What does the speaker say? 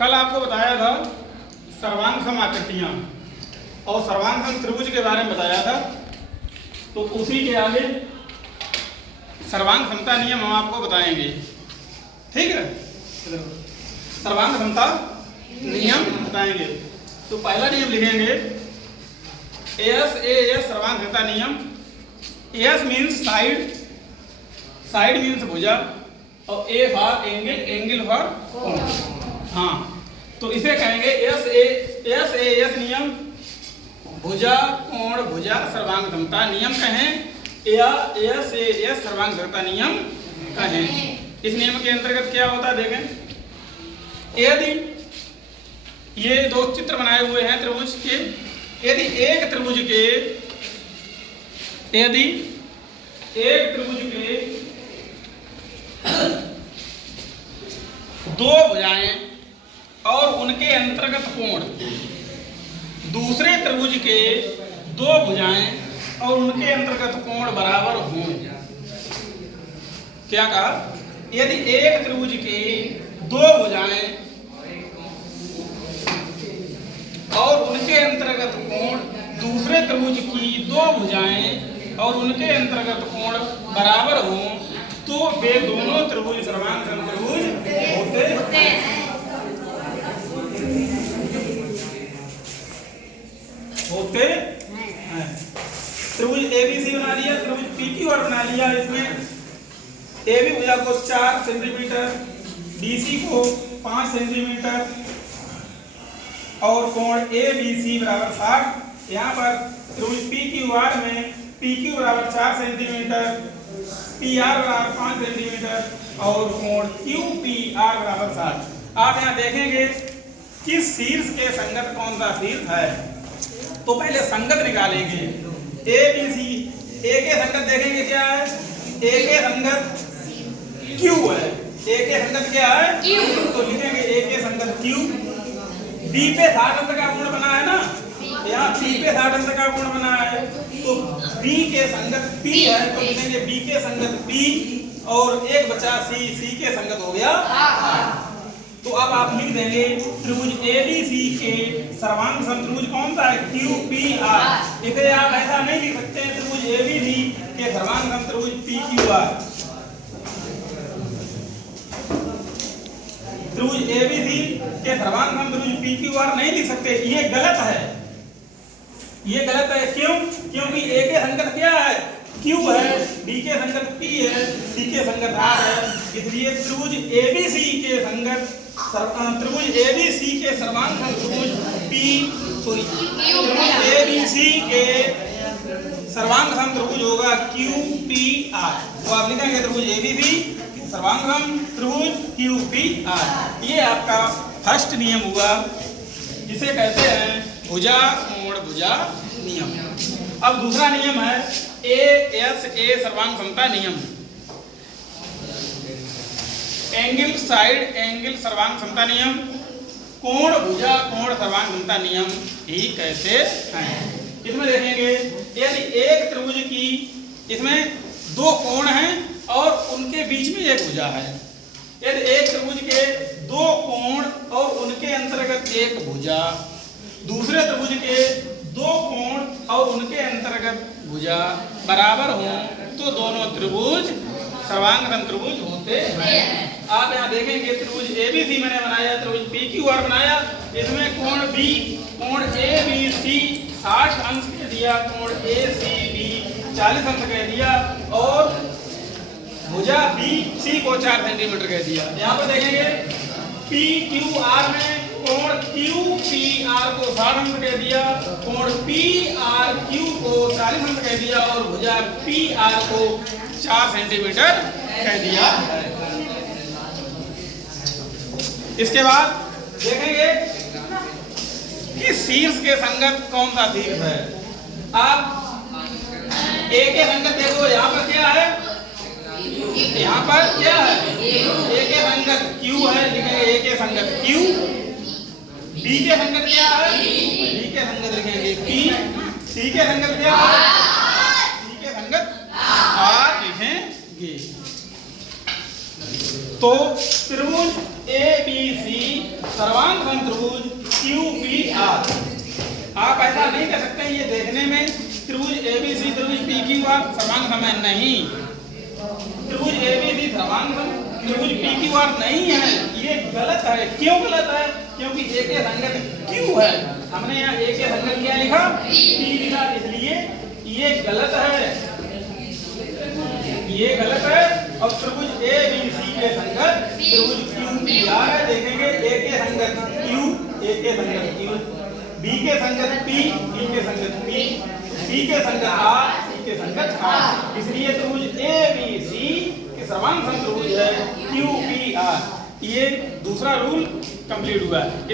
कल आपको बताया था सर्वांग सम आकृतियां और सर्वांग सम त्रिभुज के बारे में बताया था। तो उसी के आगे सर्वांग समता नियम हम आपको बताएंगे, ठीक है। सर्वांग समता नियम बताएंगे। तो पहला नियम लिखेंगे एस सर्वांग समता नियम। S means side, side means भुजा, और A for angle, angle for कोण। हाँ, तो इसे कहेंगे एस नियम, भुजा कोण भुजा सर्वांग समता नियम कहें, या एस सर्वांग समता नियम कहें। इस नियम के अंतर्गत क्या होता है देखें। यदि ये दो चित्र बनाए हुए हैं त्रिभुज के, यदि एक त्रिभुज के दो भुजाएं और उनके अंतर्गत कोण, दूसरे त्रिभुज के दो भुजाएं और उनके अंतर्गत कोण बराबर हों। क्या कहा? यदि एक त्रिभुज के दो भुजाएं और उनके अंतर्गत कोण, दूसरे त्रिभुज की दो भुजाएं और उनके अंतर्गत कोण बराबर हों, तो वे दोनों त्रिभुज सर्वांग सम त्रिभुज होते हैं। त्रिभुज ABC बना लिया, त्रिभुज PQR बना लिया। इसमें AB भुजा को 4 सेंटीमीटर, BC को 5 सेंटीमीटर और कोण ABC बराबर 60। यहाँ पर त्रिभुज PQR में PQ बराबर 4 सेंटीमीटर, PR बराबर 5 सेंटीमीटर और कोण QPR बराबर 60। आप यहाँ देखेंगे कि शीर्ष के संगत कौन सा शीर्ष है। तो पहले संगत निकालेंगे। ABC A के संगत देखेंगे क्या है, A के संगत Q है। A के संगत क्या है, Q। तो लिखेंगे A के संगत Q। B पे 60 अंश का कोण बना है ना, यहाँ B पे 60 अंश का कोण बना है, तो B के संगत P है, तो लिखेंगे B के संगत P और एक बचा C के संगत हो गया। तो अब आप लिख देंगे त्रिभुज ABC के सर्वांग सम त्रिभुज कौन सा है, QPR। इसे आप ऐसा नहीं लिख सकते हैं त्रिभुज ABC के सर्वांग सम त्रिभुज PQR। त्रिभुज ABC के सर्वांग सम त्रिभुज PQR नहीं लिख सकते, ये गलत है। ये गलत है क्यों? क्योंकि A के संगत क्या है, Q है, B के संगत P है, C के संगत R है। इसलिए त्रिभुज ABC के संगत त्रिभुज ABC के सर्वांग सम त्रिभुज त्रिभुज ABC के सर्वांग सम त्रिभुज होगा QPR। तो आप लिखेंगे त्रिभुज ABC सर्वांग सम त्रिभुज QPR। ये आपका फर्स्ट नियम हुआ, जिसे कहते हैं भुजा कोण भुजा नियम। अब दूसरा नियम है ASA सर्वांग समता नियम। एंगल साइड एंगल सर्वांग समता नियम, कोण भुजा कोण सर्वांग समता नियम ही कहते हैं। इसमें देखेंगे यदि एक त्रिभुज की, इसमें दो कोण हैं और उनके बीच में एक भुजा है। यदि एक त्रिभुज के दो कोण और उनके अंतर्गत एक भुजा, दूसरे त्रिभुज के दो कोण और उनके अंतर्गत भुजा बराबर हों, तो दोनों त्रिभुज सर्वांग सम त्रिभुज होते हैं। आप यहाँ देखेंगे त्रिभुज ABC मैंने बनाया, त्रिभुज PQR बनाया। इसमें कोण ABC 60 अंश कह दिया, कोण ACB 40 अंश कह दिया और भुजा BC को 4 सेंटीमीटर कह दिया। यहाँ पर देखेंगे PQR में कोण QPR को 60 अंश कह दिया, कोण PRQ को 40 अंश कह दिया और भुजा PR को 4 सेंटीमीटर कह दिया है। इसके बाद देखेंगे कि शीर्ष के संगत कौन सा शीर्ष है। आप A के संगत देखो, यहाँ पर क्या है, यहाँ पर क्या है, A के संगत Q है, लिखेंगे A के संगत Q। B के संगत क्या है, B के संगत लिखेंगे P। C के संगत क्या है, C के संगत R लिखेंगे। तो त्रिभुज ABC सर्वांग त्रिभुज QPR। आप ऐसा नहीं कह सकते ये देखने में त्रिभुज ABC त्रिभुज PQR सर्वांग सम नहीं, त्रिभुज ABC सर्वांग सम त्रिभुज PQR नहीं है, ये गलत है। क्यों गलत है? क्योंकि A के संगत Q है, हमने यहाँ A के संगत क्या लिखा? P लिखा, इसलिए ये गलत है, ये गलत है। और त्रिभुज ABC के संगत त्रिभुज QPR है, देखेंगे A के संगत Q, A के संगत Q, B के संगत P, B के संगत P, C के संगत R, C के संगत R, इसलिए त्रिभुज ABC के सर्वांग सम त्रिभुज है QPR। ये दूसरा रूल कंप्लीट हुआ है।